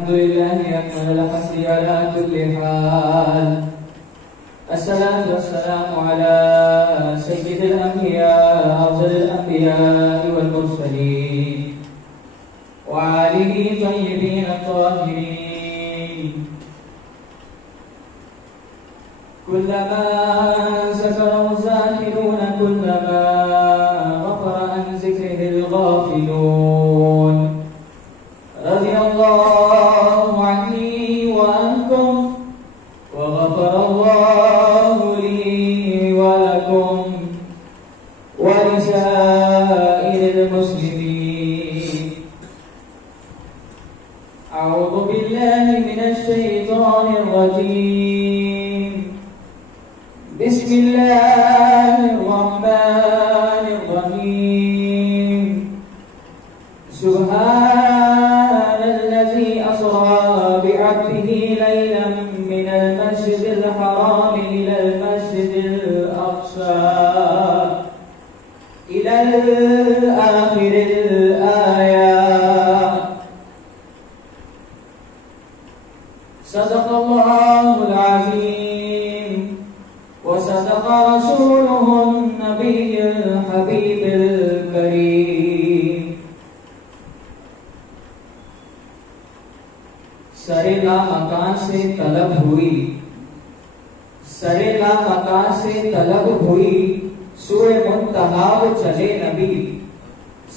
الحمد لله أكمل الحمد على كل حال. الصلاة والسلام على سيد الأنبياء أفضل الأنبياء والمرسلين وآله طيبين الطاهرين. كلما ذكره الذاكرون كلما غفر عن ذكره الغافلون. رضي الله عني وعنكم وغفر الله لي ولكم ولسائر المسلمين. أعوذ بالله من الشيطان الرجيم. بسم الله الرحمن الرحيم. سبحان الذي أسرى بعبده ليلا من المسجد الحرام إلى المسجد الأقصى إلى آخر الآية. صدق الله العظيم وصدق رسوله النبي الحبيب الكريم. سرے لا مکان سے طلب ہوئی، سرے لا مکان سے طلب ہوئی، سوئے منتہا وہ چلے نبی.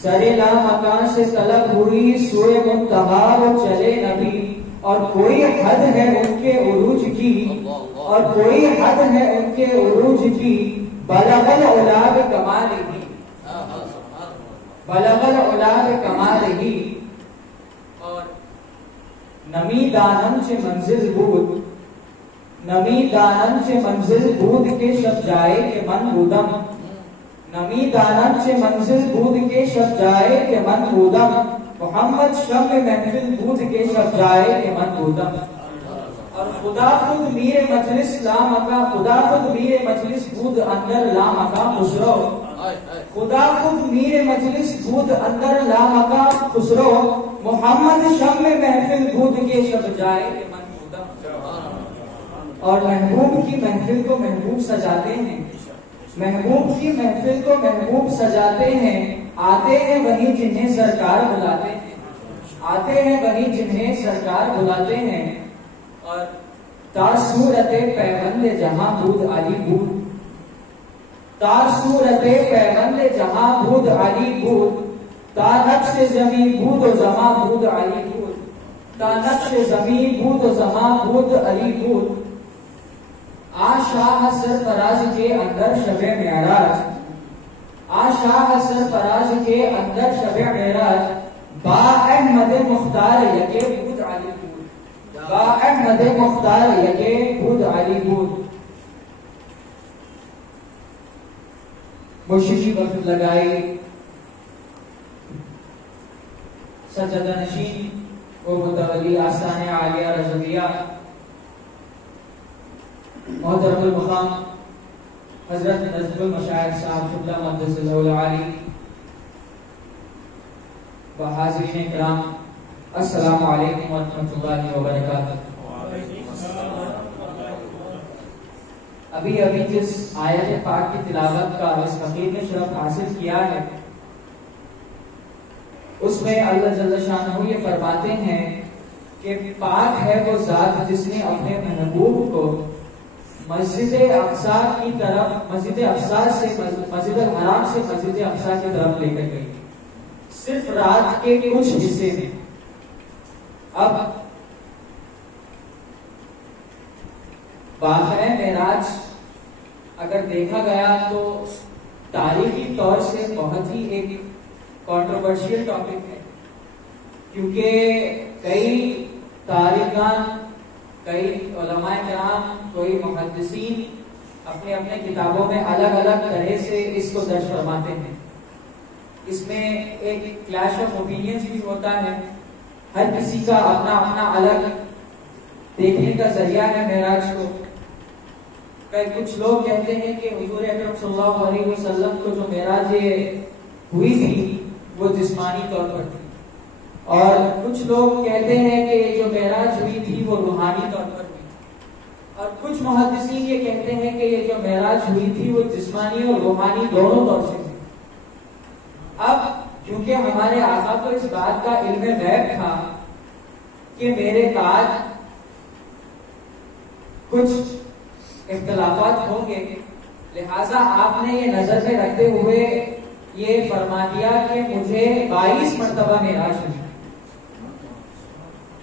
سرے لا مکان سے طلب ہوئی، سوئے منتہا وہ چلے نبی. اور کوئی حد ہے ان کے عروج کی، اور کوئی حد ہے ان کے عروج کی. بلغ العلا بکمالہ، بلغ العلا بکمالہ. اور نمی دانم چه منزل بود، نمی دانم چه منزل بود که شب جائے کہ من بودم. نمی دانم چه منزل بود که شب جائے کہ من بودم. محمد شب محفل بود کے شب جائے کہ من بودم. اور خدا خود میر مجلس لامکا، خدا خود میر مجلس بود اندر لامکا خسرو. خدا خود میر مجلس بود اندر لامکا خسرو. محمد شب محفل بود کے شب جائے کہ من بودم. اور محبوب کی محفل کو محبوب سجاتے ہیں، محبوب کی محفل کو محبوب سجاتے ہیں. آتے ہیں وہی جنہیں سرکار بلاتے ہیں، آتے ہیں وہی جنہیں سرکار بلاتے ہیں. اور تا صورت پیوند جہاں بود علی بود، تا صورت پیوند جہاں بود علی بود. تا نقش زمین بود و زمان بود علی بود، تا نقش زمین بود و زمان بود علی بود. آ شاہ سرفراز کے اندر شب معراج، آ شاہ سرفراز کے اندر شب معراج. با احمد مختار یکے بود علی بود، با احمد مختار یکے بود علی بود. موسیقی وقت لگائی، سجدہ نشین و متولی آستان عالیہ رضویہ محترم المقام حضرت نظم المشاعر صاحب قبلہ مقدس العالی و حاضرین اکرام، السلام علیکم ورحمۃ اللہ وبرکاتہ. ابھی جس آیت پاک کی تلاوت کا اس فقیر نے شرف حاصل کیا ہے، اس میں اللہ جل شانہ یہ فرماتے ہیں کہ پاک ہے وہ ذات جس نے اپنے محبوب کو مسجد اقصی کی طرف، مسجد اقصی سے مسجد الحرام سے مسجد اقصی کی طرف لے کر گئی، صرف رات کے کچھ حصے میں. اب واقعہ معراج اگر دیکھا گیا تو تاریخی طور سے بہت ہی ایک کنٹروورشیل ٹاپک ہے، کیونکہ کئی تاریخان، کئی علماء کرام، کوئی محدثین اپنے اپنے کتابوں میں الگ الگ طرح سے اس کو درج فرماتے ہیں. اس میں ایک کلیش آف اوپینینز بھی ہوتا ہے، ہر کسی کا اپنا اپنا الگ دیکھنے کا ذریعہ ہے معراج کو. کچھ لوگ کہتے ہیں کہ حضور اکرم صلی اللہ علیہ وسلم کو جو معراج ہوئی تھی وہ جسمانی طور پر تھی، اور کچھ لوگ کہتے ہیں کہ جو کہتے ہیں کہ یہ جو معراج ہوئی تھی وہ جسمانی اور روحانی دونوں طور سے ہوئی. اب کیونکہ ہمارے آقا کو اس بات کا علم غیب تھا کہ میرے بعد کچھ اختلافات ہوں گے، لہذا آپ نے یہ نظر میں رکھتے ہوئے یہ فرما دیا کہ مجھے 22 مرتبہ معراج ہوئی،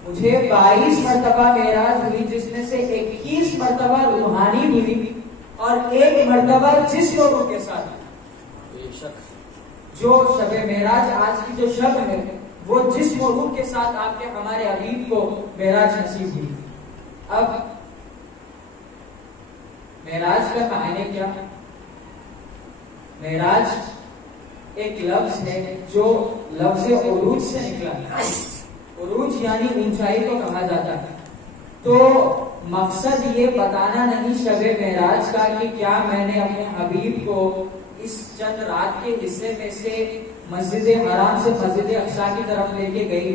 مجھے 22 مرتبہ معراج ہوئی، جس میں سے 21 مرتبہ روحانی ہوئی اور 1 مرتبہ جسم و روح کے ساتھ. جو شب معراج آج کی جو شب ہے وہ جسم و روح کے ساتھ آپ کے ہمارے حبیب کو معراج نصیب ہوئی. اب معراج کا معنی کیا؟ معراج ایک لفظ ہے جو لفظ عروج سے نکلا ہے. عروج یعنی اونچائی کو کہا جاتا ہے. تو مقصد یہ بتانا نہیں شب معراج کا کہ کیا میں نے اپنے حبیب کو اس چند رات کے حصے میں سے مسجد حرام سے مسجد اقصی کی طرف لے کے گئی.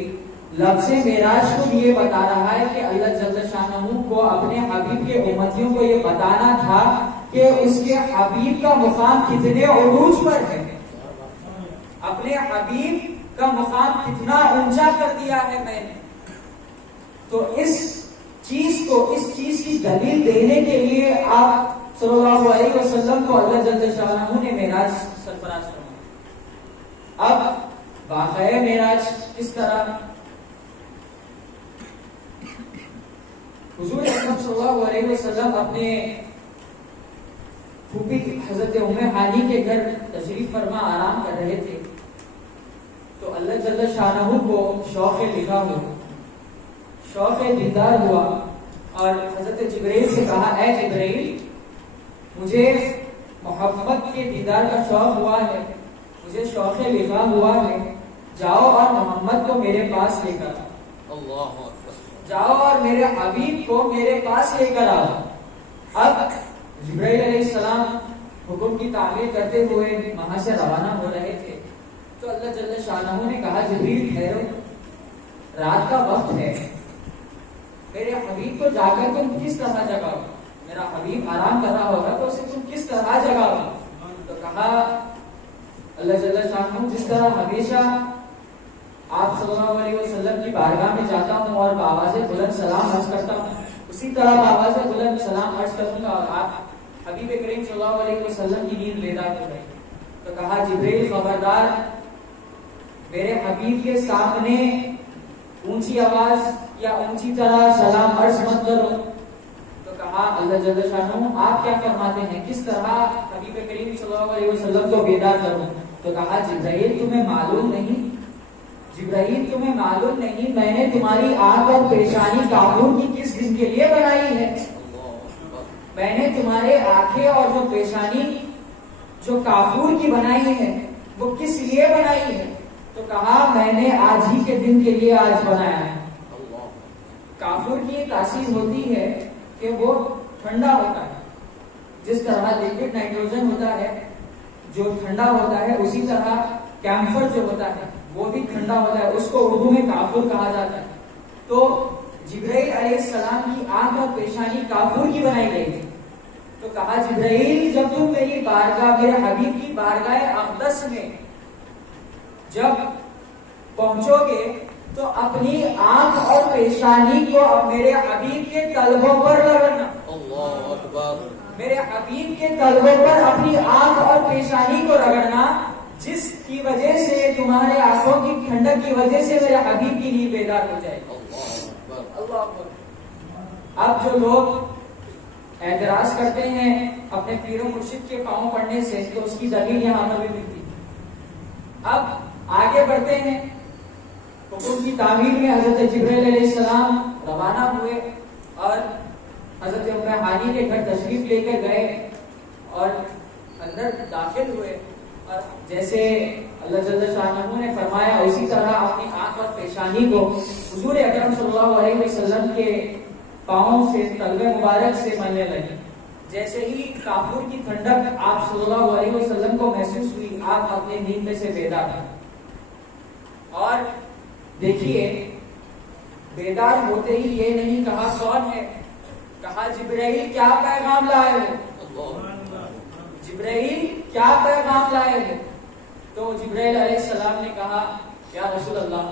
لفظ معراج کو یہ بتا رہا ہے کہ اللہ جل شانہ کو اپنے حبیب کے امتیوں کو یہ بتانا تھا کہ اس کے حبیب کا مقام کتنے عروج پر ہے، اپنے حبیب کا مقام کتنا اونچا کر دیا ہے میں نے. تو اس چیز کی دلیل دینے کے لیے آپ صلی اللہ علیہ وسلم کو اللہ جل شانہ نے معراج سرفراز فرمایا. اب واقعہ معراج کس طرح؟ حضور اکرم صلی اللہ علیہ وسلم اپنے پھوپھی حضرت ام ہانی کے گھر تشریف فرما آرام کر رہے تھے تو اللہ جل شانہ کو شوق لقا ہوا، شوق دیدار ہوا اور حضرت جبرائیل سے کہا اے جبرائیل مجھے محمد کے دیدار کا شوق ہوا ہے، مجھے شوق لقا ہوا ہے، جاؤ اور محمد کو میرے پاس لے کر آؤ، جاؤ اور میرے حبیب کو میرے پاس لے کر آؤ. اب جبرائیل علیہ السلام حکم کی تعمیل کرتے ہوئے وہاں سے روانہ ہو رہے تھے تو اللہ جل شانہ نے کہا جبرائیل ٹھہرو، رات کا وقت ہے، میرے حبیب کو جا کر تم کس طرح جگاؤ، میرا حبیب آرام کر رہا ہوگا تو اسے تم کس طرح جگاؤ. تو کہا اللہ جل شانہ جس طرح ہمیشہ آپ صلی اللہ علیہ وسلم کی بارگاہ میں جاتا ہوں اور بآواز بلند سلام عرض کرتا ہوں اسی طرح بآواز بلند سلام عرض کروں گا اور آپ حبیب کریم صلی اللہ علیہ وسلم کی نیند بیدار ہو گئی. تو کہا جبرائیل خبردار میرے حبیب کے سامنے اونچی آواز یا اونچی طرح سلام عرض مت کرو. تو کہا اللہ جل شانہ آپ کیا فرماتے ہیں، کس طرح حبیب کریم صلی اللہ علیہ وسلم کو بیدار کروں. تو کہا جبرائیل تمہیں معلوم نہیں، جبرائیل تمہیں معلوم نہیں میں نے تمہاری آنکھ اور پیشانی کافور کی کس دن کے لیے بنائی ہے، میں نے تمہارے آنکھیں اور جو پیشانی جو کافور کی بنائی ہے وہ کس لیے بنائی ہے. تو کہا میں نے آج ہی کے دن کے لیے آج بنایا ہے. کافور کی یہ تاثیر ہوتی ہے کہ وہ ٹھنڈا ہوتا ہے، جس طرح لیکوڈ نائٹروجن ہوتا ہے جو ٹھنڈا ہوتا ہے اسی طرح کیمفر جو ہوتا ہے وہ بھی ٹھنڈا ہوتا ہے، اس کو اردو میں کافور کہا جاتا ہے. تو جبرائیل علیہ السلام کی آنکھ اور پیشانی کافور کی بنائی گئی تھی. تو کہا جبرائیل جب تم میری بارگاہ میرے حبیب کی بارگاہ اقدس میں جب پہنچو گے تو اپنی آنکھ اور پیشانی کو میرے حبیب کے تلبوں پر رگڑنا، اللہ اکبر، میرے حبیب کے تلبوں پر اپنی آنکھ اور پیشانی کو رگڑنا، جس کی وجہ سے تمہارے آنکھوں کی ٹھنڈک کی وجہ سے میرے حبیب کی نیند بیدار ہو جائے. اللہ اکبر. اب جو لوگ اعتراض کرتے ہیں اپنے پیر و مرشد کے پاؤں پڑنے سے تو اس کی دلیل یہاں پر بھی ملتی. اب آگے بڑھتے ہیں. حکم کی تعمیل میں حضرت جبرائیل علیہ السلام روانہ ہوئے اور حضرت ام ہانی کے گھر تشریف لے کر گئے اور اندر داخل ہوئے اور جیسے اللہ جل شانہ نے فرمایا اسی طرح اپنی آنکھ اور پیشانی کو حضور اکرم صلی اللہ علیہ وسلم کے پاؤں سے تلوے مبارک سے ملنے لگی. جیسے ہی کافور کی ٹھنڈک آپ صلی اللہ علیہ وسلم کو محسوس ہوئی آپ اپنے نیند میں سے بیدار ہوئے. اور دیکھیے بیدار ہوتے ہی یہ نہیں کہا کون ہے، کہا جبرائیل کیا پیغام لائے ہو. جبرائیل کیا پیغام لائے ہیں؟ تو جبرائیل علیہ السلام نے کہا یا رسول اللہ،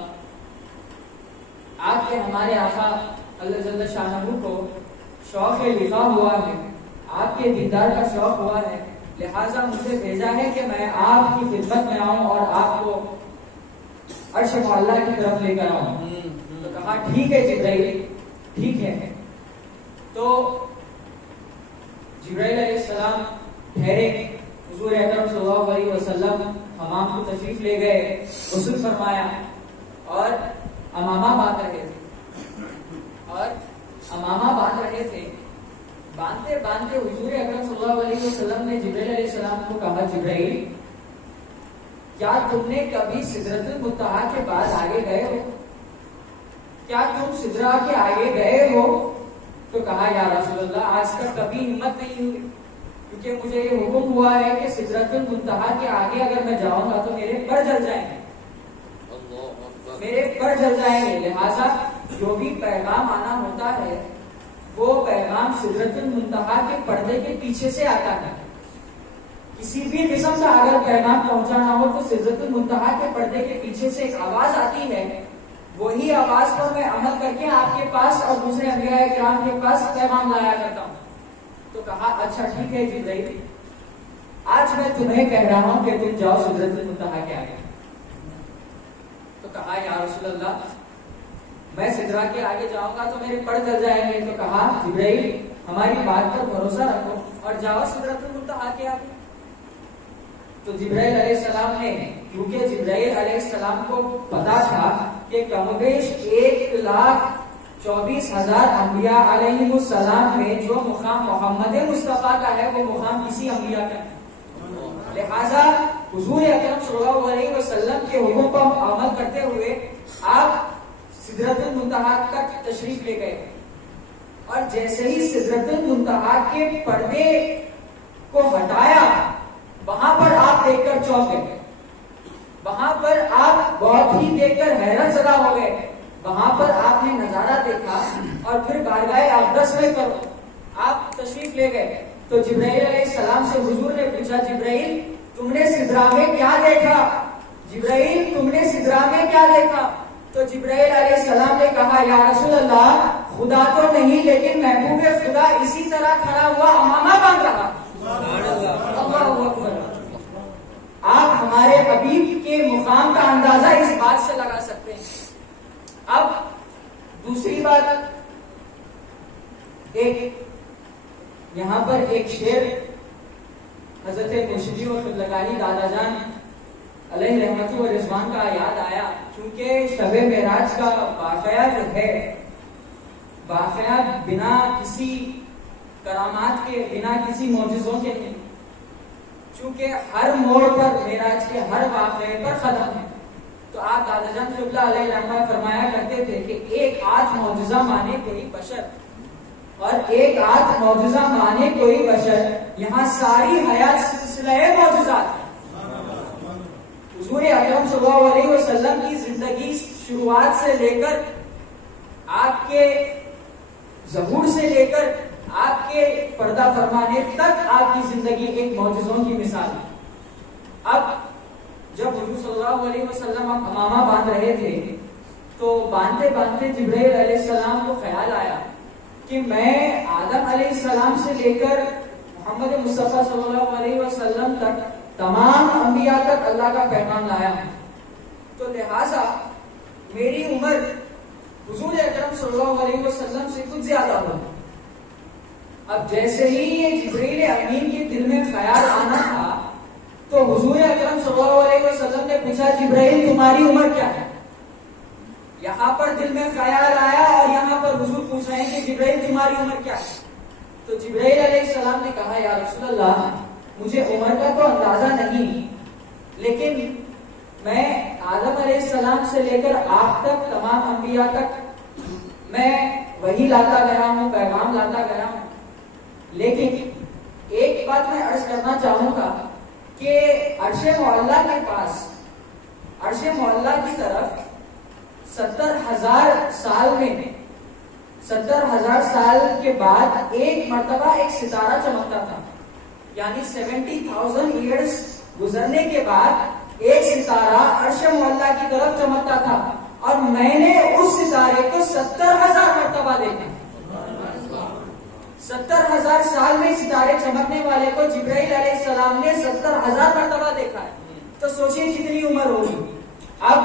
آپ کے ہمارے آقا اللہ جل شانہ کو شوق لقاء ہوا ہے، آپ کے دیدار کا شوق ہوا ہے، لہٰذا مجھے بھیجا ہے کہ میں آپ کی خدمت میں آؤں اور آپ کو عرش معلیٰ کی طرف لے کر آؤں۔ تو کہا ٹھیک ہے جبرائیل، ٹھیک ہے۔ تو جبرائیل علیہ السلام ٹھہرے، حضور اکرم صلی اللہ علیہ وسلم حمام کو تشریف لے گئے، غسل فرمایا اور امامہ باندھ رہے تھے باندھتے باندھتے حضور اکرم صلی اللہ علیہ وسلم نے جبرائیل علیہ السلام کو کہا جبرائیل، کیا تم نے کبھی سدرۃ المنتہا کے بعد آگے گئے ہو؟ کیا تم سدرہ کے آگے گئے ہو؟ تو کہا یا رسول اللہ، آج تک کبھی ہمت نہیں ہوئی، کیونکہ مجھے یہ حکم ہوا ہے کہ سدرۃ المنتہا کے آگے اگر میں جاؤں گا تو میرے پر جل جائیں گے، لہٰذا جو بھی پیغام آنا ہوتا ہے وہ پیغام سدرۃ المنتہا کے پردے کے پیچھے سے آتا ہے۔ کسی بھی قسم کا اگر پیغام پہنچانا ہو تو سدرۃ المنتہا کے پردے کے پیچھے سے ایک آواز آتی ہے، وہی آواز پر میں عمل کر کے آپ کے پاس اور دوسرے انبیاء کرام کے پاس پیغام لایا کرتا ہوں۔ تو کہا اچھا ٹھیک ہے جبرائیل، آج میں تمہیں کہہ رہا ہوں کہ تم جاؤ سدرۃ المنتہا کے آگے۔ تو کہا یا رسول اللہ، میں سدرہ کے آگے جاؤں گا تو میرے پر جل جائیں گے۔ تو کہا جبرائیل، ہماری بات پر بھروسہ رکھو اور جاؤ سدرۃ المنتہا کے آگے۔ تو جبرائیل علیہ السلام نے، کیونکہ جبرائیل علیہ السلام کو پتا تھا کہ کم و بیش 1,24,000 انبیاء علیہ السلام میں جو مقام محمد مصطفیٰ کا ہے وہ مقام کسی انبیاء کا ہے، لہذا حضور اکرم صلی اللہ علیہ وسلم کے حکم پر عمل کرتے ہوئے آپ سدرۃ المنتہا تک تشریف لے گئے، اور جیسے ہی سدرۃ المنتہا کے پردے کو ہٹایا، وہاں پر آپ دیکھ کر چونک گئے، وہاں پر آپ بہت ہی دیکھ کر حیرت زدہ ہو گئے۔ وہاں پر آپ نے نظارہ دیکھا اور پھر بارگاہ اقدس میں آپ تشریف لے گئے۔ تو جبرائیل علیہ السلام سے حضور نے پوچھا جبرائیل، تم نے سدرہ میں کیا دیکھا؟ جبرائیل، تم نے سدرہ میں کیا دیکھا؟ تو جبرائیل علیہ السلام نے کہا یا رسول اللہ، خدا تو نہیں لیکن محبوب خدا اسی طرح کھڑا ہوا امامہ باندھ رہا۔ اللہ اکبر! آپ ہمارے حبیب کے مقام کا اندازہ اس بات سے لگا سکتے ہیں۔ اب دوسری بات، یہاں پر ایک شعر حضرت مرشدی و خدلگاہی دادا جان علیہ رحمت و رضوان کا یاد آیا، کیونکہ شب معراج کا واقعہ جو ہے، واقعہ بنا کسی کرامات کے، بنا کسی معجزوں کے نہیں، چونکہ ہر موڑ پر معراج کے ہر واقعے پر ختم ہے۔ تو آپ دادا جان قبلہ علیہ رحمہ فرمایا کرتے تھے کہ ایک آدھ معجزہ مانے کوئی بشر، اور ایک آدھ معجزہ مانے کوئی بشر، یہاں ساری حیات سلسلہ معجزات ہے۔ حضور اکرم صلی اللہ علیہ وسلم کی زندگی شروعات سے لے کر آپ کے ظہور سے لے کر آپ کے پردہ فرمانے تک آپ کی زندگی ایک معجزوں کی مثال ہے۔ اب جب حضور صلی اللہ علیہ وسلم امامہ باندھ رہے تھے تو باندھتے باندھتے جبرائیل علیہ السلام کو خیال آیا کہ میں آدم علیہ السلام سے لے کر محمد مصطفیٰ صلی اللہ علیہ وسلم تک تمام انبیاء تک اللہ کا پیغام لایا ہے، تو لہٰذا میری عمر حضور اکرم صلی اللہ علیہ وسلم سے کچھ زیادہ ہو۔ اب جیسے ہی یہ جبرائیل امین کے دل میں خیال آنا تھا تو حضور اکرم صلی اللہ علیہ وسلم نے پوچھا جبرائیل تمہاری عمر کیا ہے؟ یہاں پر دل میں خیال آیا اور یہاں پر حضور پوچھ رہے ہیں کہ جبرائیل تمہاری عمر کیا ہے؟ تو جبرائیل علیہ السلام نے کہا یا رسول اللہ، مجھے عمر کا تو اندازہ نہیں، لیکن میں آدم علیہ السلام سے لے کر آپ تک تمام انبیاء تک میں وہی لاتا گیا ہوں، پیغام لاتا گیا ہوں۔ لیکن ایک بات میں عرض کرنا چاہوں گا کہ عرش معلیٰ کے پاس، عرش معلیٰ کی طرف 70,000 سال میں، 70,000 سال کے بعد ایک مرتبہ ایک ستارہ چمکتا تھا، یعنی 70,000 ایئرس گزرنے کے بعد ایک ستارہ عرش معلیٰ کی طرف چمکتا تھا، اور میں نے اس ستارے کو 70,000 مرتبہ دیکھا۔ 70,000 سال میں ستارے چمکنے والے کو جبرائیل علیہ السلام نے 70,000 مرتبہ دیکھا ہے، تو سوچیے کتنی عمر ہوگی۔ اب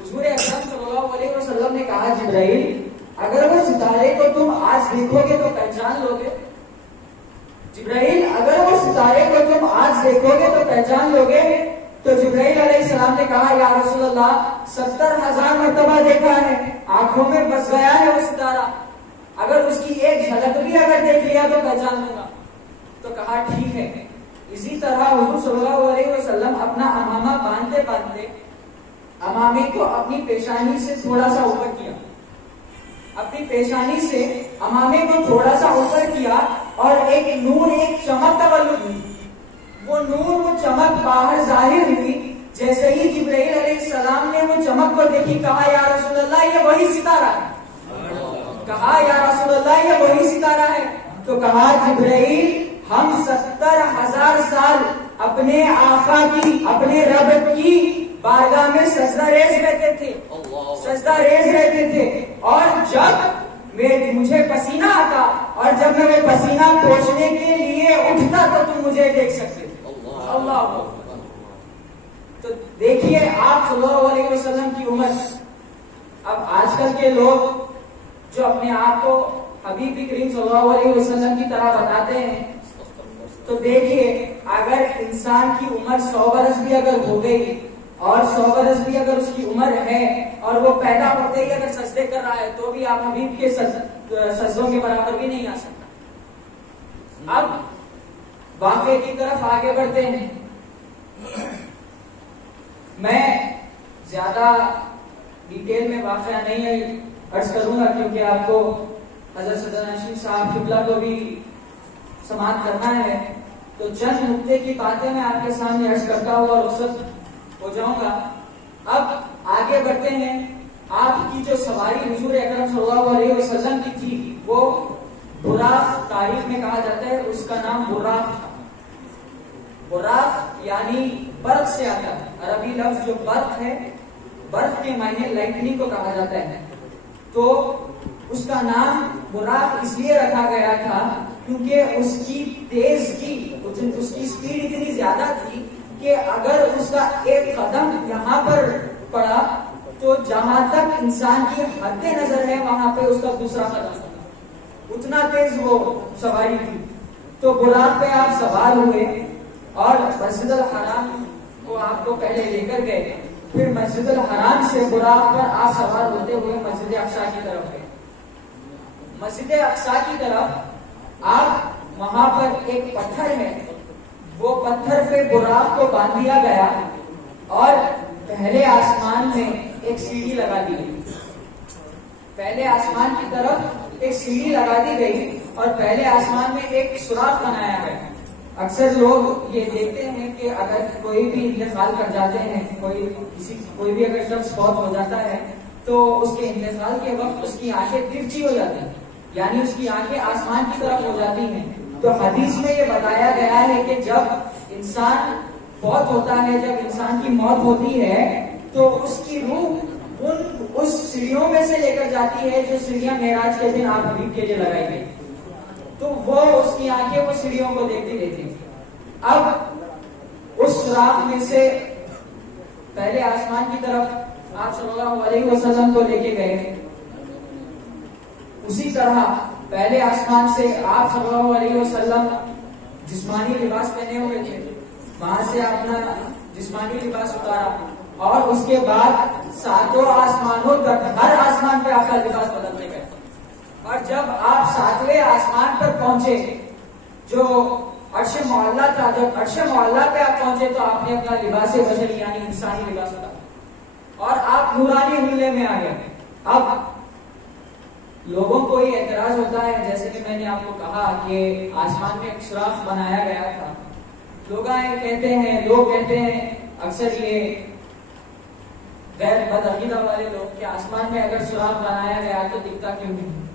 حضور اکرم صلی اللہ علیہ وسلم نے کہا جبرائیل اگر وہ ستارے کو تم آج دیکھو گے تو پہچان لو گے؟ جبرائیل اگر وہ ستارے کو تم آج دیکھو گے تو پہچان لو گے؟ تو جبرائیل علیہ السلام نے کہا یا رسول اللہ 70,000 مرتبہ دیکھا ہے، آنکھوں میں بس گیا ہے وہ ستارہ، اگر اس کی ایک جھلک بھی اگر دیکھ لیا تو پہچان لوں گا۔ تو کہا ٹھیک ہے۔ اسی طرح حضور صلی اللہ علیہ وسلم اپنا امامہ باندھتے باندھتے امامے کو اپنی پیشانی سے تھوڑا سا اوپر کیا، اپنی پیشانی سے امامے کو تھوڑا سا اوپر کیا، اور ایک نور، ایک چمک تولد ہوئی۔ وہ نور، وہ چمک باہر ظاہر ہوئی۔ جیسے ہی جبرائیل علیہ السلام نے وہ چمک کو دیکھی، کہا یا رسول اللہ یہ وہی ستارہ ہے، کہا یا رسول اللہ یہ وہی ستارہ ہے۔ تو کہا جبرائیل ہم 70,000 سال اپنے آقا کی، اپنے رب کی بارگاہ میں سجدہ ریز رہتے تھے، سجدہ ریز رہتے تھے، اور جب مجھے پسینہ آتا اور جب میں وہ پسینہ پوچھنے کے لیے اٹھتا تو تم مجھے دیکھ سکتے تھے۔ اللہ، تو دیکھیے آپ صلی اللہ علیہ وسلم کی عمر۔ اب آج کل کے لوگ جو اپنے آپ کو حبیب کریم صلی اللہ علیہ وسلم کی طرح بتاتے ہیں، تو دیکھیے اگر انسان کی عمر 100 برس بھی اگر ہو گئی اور 100 برس بھی اگر اس کی عمر ہے اور وہ پیدا ہوتے ہی اگر سجدے کر رہا ہے تو بھی آپ حبیب کے سجدوں کے برابر بھی نہیں آ سکتا۔ اب واقعے کی طرف آگے بڑھتے ہیں۔ میں زیادہ ڈیٹیل میں واقعہ نہیں عرض کروں گا کیونکہ آپ کو حضرت سیدنا شیخ صاحب قبلہ کو بھی سماعت کرنا ہے، تو چند نقطے کی باتیں میں آپ کے سامنے عرض کرتا ہوا رخصت ہو جاؤں گا۔ اب آگے بڑھتے ہیں۔ آپ کی جو سواری حضور اکرم صلی اللہ علیہ وسلم کی تھی وہ براق، تاریخ میں کہا جاتا ہے اس کا نام براق تھا۔ براق یعنی برق سے آتا ہے، عربی لفظ جو برق ہے، برق کے معنی لائٹننگ کو کہا جاتا ہے، تو اس کا نام براق اس لیے رکھا گیا تھا کیونکہ اس کی تیزگی، اس کی سپیڈ اتنی زیادہ تھی کہ اگر اس کا ایک قدم یہاں پر پڑا تو جہاں تک انسان کی حد نظر ہے وہاں پہ اس کا دوسرا قدم ہوگا، اتنا تیز وہ سواری تھی۔ تو براق پہ آپ سوار ہوئے اور مسجد الحرام کو آپ کو پہلے لے کر گئے، پھر مسجد الحرام سے براق پر آپ سوار ہوتے ہوئے مسجد اقصیٰ کی طرف گئے۔ مسجد اقصیٰ کی طرف آپ وہاں پر ایک پتھر ہے، وہ پتھر پہ براق کو باندھ دیا گیا اور پہلے آسمان میں ایک سیڑھی لگا دی گئی، پہلے آسمان کی طرف ایک سیڑھی لگا دی گئی اور پہلے آسمان میں ایک سوراخ بنایا گیا۔ اکثر لوگ یہ دیکھتے ہیں کہ اگر کوئی بھی انتقال کر جاتے ہیں، کوئی بھی اگر شخص فوت ہو جاتا ہے تو اس کے انتقال کے وقت اس کی آنکھیں ترچھی ہو جاتی ہیں، یعنی اس کی آنکھیں آسمان کی طرف ہو جاتی ہیں۔ تو حدیث میں یہ بتایا گیا ہے کہ جب انسان فوت ہوتا ہے، جب انسان کی موت ہوتی ہے تو اس کی روح اس سیڑھیوں میں سے لے کر جاتی ہے جو سیڑھیاں معراج کے دن آپ حبیب کے لیے لگائی گئی، تو وہ اس کی آنکھیں وہ سیڑھیوں کو دیکھتی رہتی۔ اب اس سوراخ میں سے پہلے آسمان کی طرف آپ صلی اللہ علیہ وسلم کو لے کے گئے، اسی طرح پہلے آسمان سے آپ صلی اللہ علیہ وسلم جسمانی لباس پہنے ہوئے تھے، وہاں سے اپنا جسمانی لباس اتارا اور اس کے بعد 7 آسمانوں تک ہر آسمان پہ آپ کا لباس بدلنے گئے، اور جب آپ 7ویں آسمان پر پہنچے جو عرش معلیٰ تھا، جب عرش معلیٰ پہ آپ پہنچے تو آپ نے اپنا لباس بشری یعنی انسانی لباس اتارا اور آپ نورانی حلے میں آ گئے۔ اب لوگوں کو یہ اعتراض ہوتا ہے، جیسے کہ میں نے آپ کو کہا کہ آسمان میں ایک سوراخ بنایا گیا تھا، لوگ کہتے ہیں اکثر یہ غیر بدعقیدہ والے لوگ کہ آسمان میں اگر سوراخ بنایا گیا تو دکھتا کیوں نہیں؟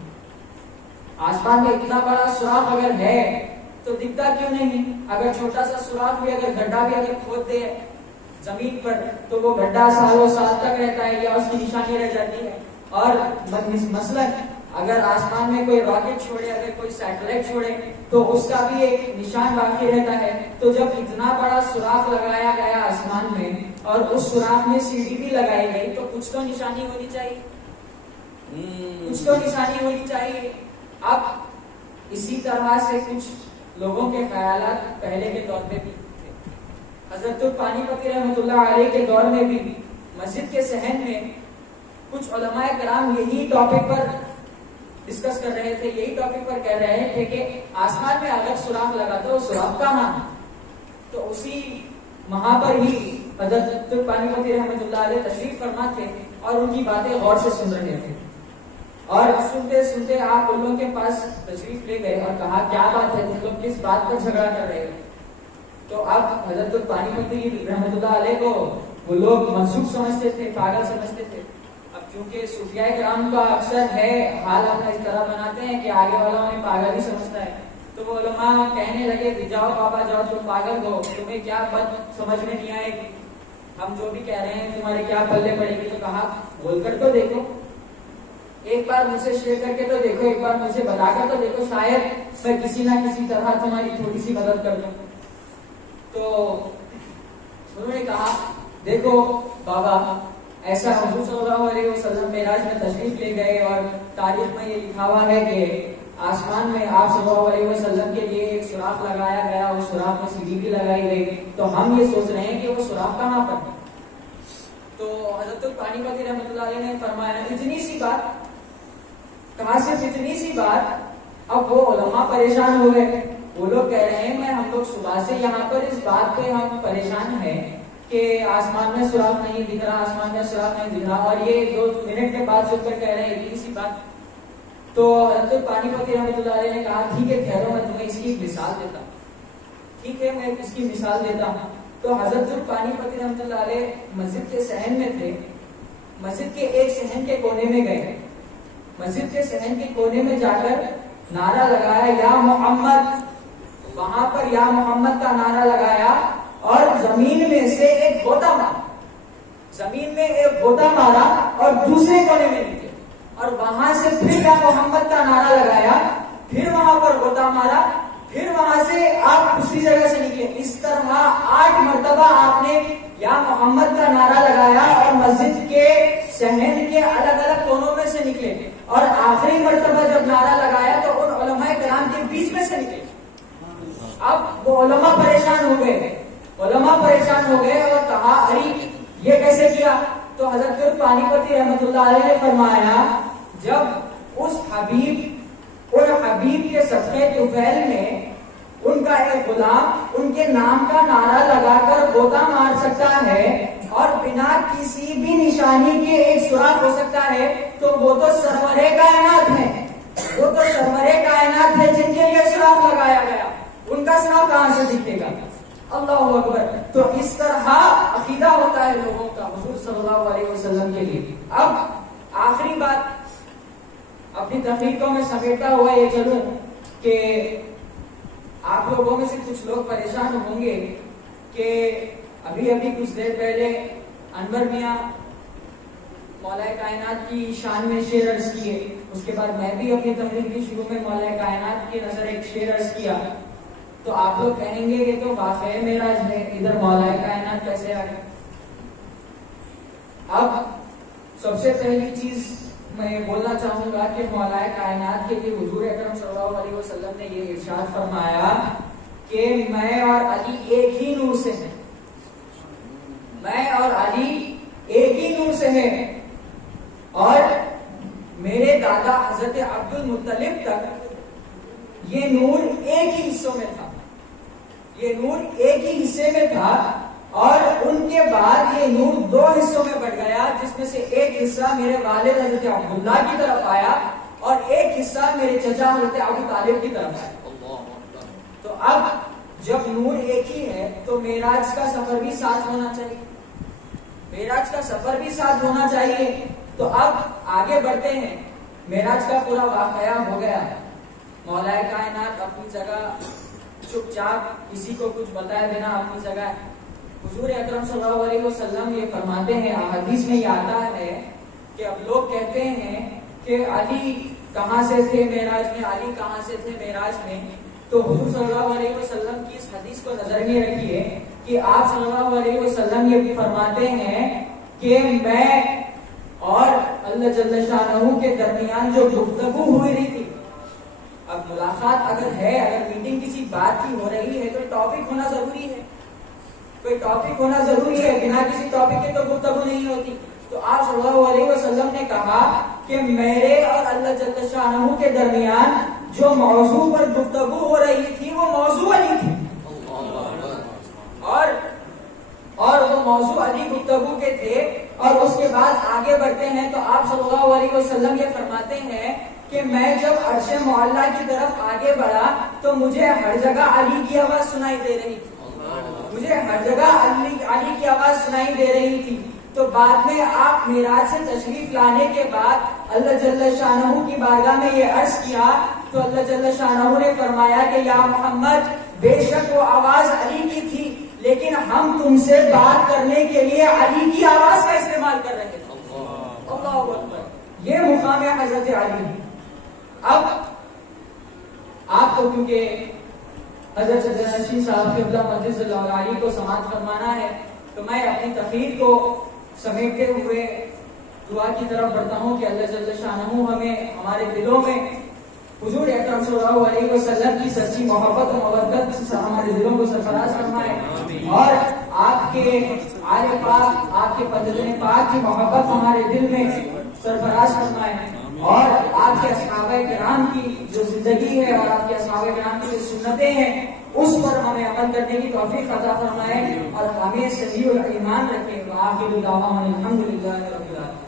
آسمان میں اتنا بڑا سوراخ اگر ہے تو دکھتا کیوں نہیں؟ اگر چھوٹا سا سوراخ بھی، اگر گڈھا بھی اگر کھود دے زمین پر تو وہ گڈھا سالوں سال تک رہتا ہے یا اس کی نشانی رہ جاتی ہے. اور مثلاً اگر آسمان میں کوئی راکٹ چھوڑے، اگر کوئی سیٹلائٹ چھوڑے تو اس کا بھی ایک نشان باقی رہتا ہے. تو جب اتنا بڑا سوراخ لگایا گیا آسمان میں اور اس سوراخ میں سیڑھی بھی لگائی گئی تو کچھ تو نشانی ہونی چاہیے، کچھ تو نشانی ہونی چاہیے. اب اسی طرح سے کچھ لوگوں کے خیالات پہلے کے دور میں بھی تھے. حضرت پانی پتی رحمۃ اللہ علیہ کے دور میں بھی مسجد کے صحن میں کچھ علماء کرام یہی ٹاپک پر ڈسکس کر رہے تھے، یہی ٹاپک پر کہہ رہے تھے کہ آسمان میں اگر سوراخ لگا تو سوراخ کہاں؟ تو اسی وہاں پر ہی حضرت پانی پتی رحمۃ اللہ علیہ تشریف فرما تھے اور ان کی باتیں غور سے سن رہے تھے. اور سنتے سنتے آپ ان لوگوں کے پاس تشریف لے گئے اور کہا کیا بات ہے، تم لوگ کس بات پر جھگڑا کر رہے ہو؟ تو اب حضرت پانی پتی رحمۃ اللہ علیہ کو وہ لوگ منسوخ سمجھتے تھے، پاگل سمجھتے تھے. اب چونکہ صوفیاء کرام کا اکثر ہے حال اپنا اس طرح بناتے ہیں کہ آگے والا انہیں پاگل ہی سمجھتا ہے. تو وہ علماء کہنے لگے کہ جاؤ بابا جاؤ، تم پاگل ہو، تمہیں کیا بات سمجھ میں نہیں آئے گی، ہم جو بھی کہہ رہے ہیں تمہارے کیا پلے پڑے گی. تو کہا بول کر تو دیکھو، ایک بار مجھ سے شیئر کر کے تو دیکھو، ایک بار مجھے بتا کر تو دیکھو، شاید میں کسی نہ کسی طرح تمہاری تھوڑی سی مدد کر دوں. تو انہوں نے کہا دیکھو بابا، ایسا حضور صلی اللہ علیہ وسلم معراج میں تشریف لے گئے اور تاریخ میں یہ لکھا ہوا ہے کہ آسمان میں آپ صلی اللہ علیہ وسلم کے لیے ایک سوراخ لگایا گیا، اس سوراخ میں سیڑھی بھی لگائی گئی. تو ہم یہ سوچ رہے ہیں کہ وہ سوراخ کہاں پر ہے. تو حضرت پانی پتی رحمۃ اللہ علیہ نے فرمایا اتنی سی بات. کہاں صرف اتنی سی بات. اب وہ علماء پریشان ہو گئے. وہ لوگ کہہ رہے ہیں میں ہم لوگ صبح سے یہاں پر اس بات پہ ہم پریشان ہیں کہ آسمان میں سوراخ نہیں دکھ رہا، آسمان میں سوراخ نہیں دکھ رہا، اور یہ 2 منٹ کے بعد سن کر کہہ رہے ہیں اتنی سی بات. تو حضرت پانی پتی رحمۃ اللہ علیہ نے کہا ٹھیک ہے ٹھہرو، میں تمہیں اس کی ایک مثال دیتا ہوں. ٹھیک ہے میں اس کی مثال دیتا ہوں. تو حضرت پانی پتی رحمۃ اللہ علیہ مسجد کے صحن میں تھے. مسجد کے ایک صحن کے کونے میں گئے. مسجد کے صحن کے کونے میں جا کر نعرہ لگایا یا محمد. وہاں پر یا محمد کا نعرہ لگایا اور زمین میں سے ایک غوطہ مارا. زمین میں ایک غوطہ مارا اور دوسرے کونے میں نکلے اور وہاں سے پھر یا محمد کا نعرہ لگایا، پھر وہاں پر غوطہ مارا، پھر وہاں سے آپ دوسری جگہ سے نکلے. اس طرح 8 مرتبہ آپ نے یا محمد کا نعرہ لگایا اور مسجد کے صحن کے الگ الگ کونوں میں سے نکلے. اور آخری مرتبہ جب نعرہ لگایا تو ان علماء کرام کے بیچ میں سے نکلے. اب وہ علماء پریشان ہو گئے. علماء پریشان ہو گئے اور کہا ارے یہ کیسے کیا؟ تو حضرت پانی پتی رحمۃ اللہ علیہ نے فرمایا جب اس حبیب کے صدقے طفیل میں ان کا ایک غلام ان کے نام کا نعرہ لگا کر غوطہ مار سکتا ہے اور بنا کسی بھی نشانی کے ایک سوراخ ہو سکتا ہے تو وہ تو سرور کائنات ہے. وہ تو سرور کائنات ہے جن کے لیے سوراخ لگایا گیا. ان کا سوراخ کہاں سے دکھے گا؟ اللہ اکبر. تو اس طرح عقیدہ ہوتا ہے لوگوں کا حضور صلی اللہ علیہ وسلم کے لیے. اب آخری بات اپنی تقریر کو میں سمیٹتا ہوا یہ چلوں کہ آپ لوگوں میں سے کچھ لوگ پریشان ہوں گے کہ ابھی کچھ دیر پہلے انور میاں مولا کائنات کی شان میں شعر عرض کیے. اس کے بعد میں بھی اپنی تقریر کی شروع میں مولا کائنات کی نظر ایک شعر عرض کیا. تو آپ لوگ کہیں گے کہ تو واقعی معراج ہے، ادھر مولا کائنات کیسے آ گئے؟ اب سب سے پہلی چیز میں بولنا چاہوں گا کہ مولا کائنات کے لیے حضور اکرم صلی اللہ علیہ وسلم نے یہ ارشاد فرمایا کہ میں اور علی ایک ہی نور سے ہیں. میں اور علی ایک ہی نور سے ہیں. اور میرے دادا حضرت عبد المطلب تک یہ نور ایک ہی حصوں میں تھا. یہ نور ایک ہی حصے میں تھا اور ان کے بعد یہ نور 2 حصوں میں بٹ گیا، جس میں سے ایک حصہ میرے والد حضرت عبداللہ کی طرف آیا اور ایک حصہ میرے چچا حضرت ابو طالب کی طرف آیا. تو اب جب نور ایک ہی ہے تو معراج کا سفر بھی ساتھ ہونا چاہیے. معراج کا سفر بھی ساتھ ہونا چاہیے. تو اب آگے بڑھتے ہیں. معراج کا پورا واقعہ ہو گیا. مولا کائنات اپنی جگہ چپ چاپ کسی کو کچھ بتائے دینا اپنی جگہ. حضور اکرم صلی اللہ علیہ وسلم یہ فرماتے ہیں, حدیث میں یہ آتا ہے کہ اب لوگ کہتے ہیں کہ علی کہاں سے تھے معراج میں, علی کہاں سے تھے معراج میں. تو حضور صلی اللہ علیہ وسلم کی اس حدیث کو نظر میں رکھیے کہ آپ صلی اللہ علیہ وسلم یہ بھی فرماتے ہیں کہ میں اور اللہ جل شانہ کے درمیان جو گفتگو ہوئی رہی تھی. اب ملاقات اگر ہے, اگر میٹنگ کسی بات کی ہو رہی ہے تو ٹاپک ہونا ضروری ہے, کوئی ٹاپک ہونا ضروری ہے, بنا کسی ٹاپک کے تو گفتگو نہیں ہوتی. تو آپ صلی اللہ علیہ وسلم نے کہا کہ میرے اور اللہ جل شانہ کے درمیان جو موضوع پر گفتگو ہو رہی تھی وہ موضوع علی تھی, اور وہ موضوع علی گفتگو کے تھے. اور اس کے بعد آگے بڑھتے ہیں تو آپ صلی اللہ علیہ وسلم یہ فرماتے ہیں کہ میں جب عرش معلیٰ کی طرف آگے بڑھا تو مجھے ہر جگہ علی کی آواز سنائی دے رہی تھی, مجھے ہر جگہ علی کی آواز سنائی دے رہی تھی. تو بعد میں آپ معراج سے تشریف لانے کے بعد اللہ جل شانہ کی بارگاہ میں یہ عرض کیا تو اللہ جل شانہ نے فرمایا کہ یا محمد, بے شک وہ آواز علی کی تھی لیکن ہم تم سے بات کرنے کے لیے علی کی آواز کا استعمال کر رہے تھے. اللہ اکبر, یہ مقام ہے حضرت علی. اب آپ کو کیونکہ حضرت صدر صاحب قبلہ مجلس اللہ علی کو سماعت فرمانا ہے تو میں اپنی تقریر کو سمیٹتے ہوئے دعا کی طرف بڑھتا ہوں کہ اللہ جل شانہ ہمیں ہمارے دلوں میں حضور اکرم صلی اللہ علیہ وسلم کی سچی محبت و مودت سے ہمارے دلوں کو سرفراز فرمائے, اور آپ کے آل پاک, آپ کے پنجتن پاک کی محبت ہمارے دل میں سرفراز فرمائے, اور آپ کے اصحابہ کرام کی جو زندگی ہے اور آپ کے اصحابہ کرام کی جو سنتیں ہیں اس پر ہمیں عمل کرنے کی توفیق عطا فرمائے اور ہمیں صحیح الایمان رکھے. وآخر دعوانا الحمدللہ رب العالمین.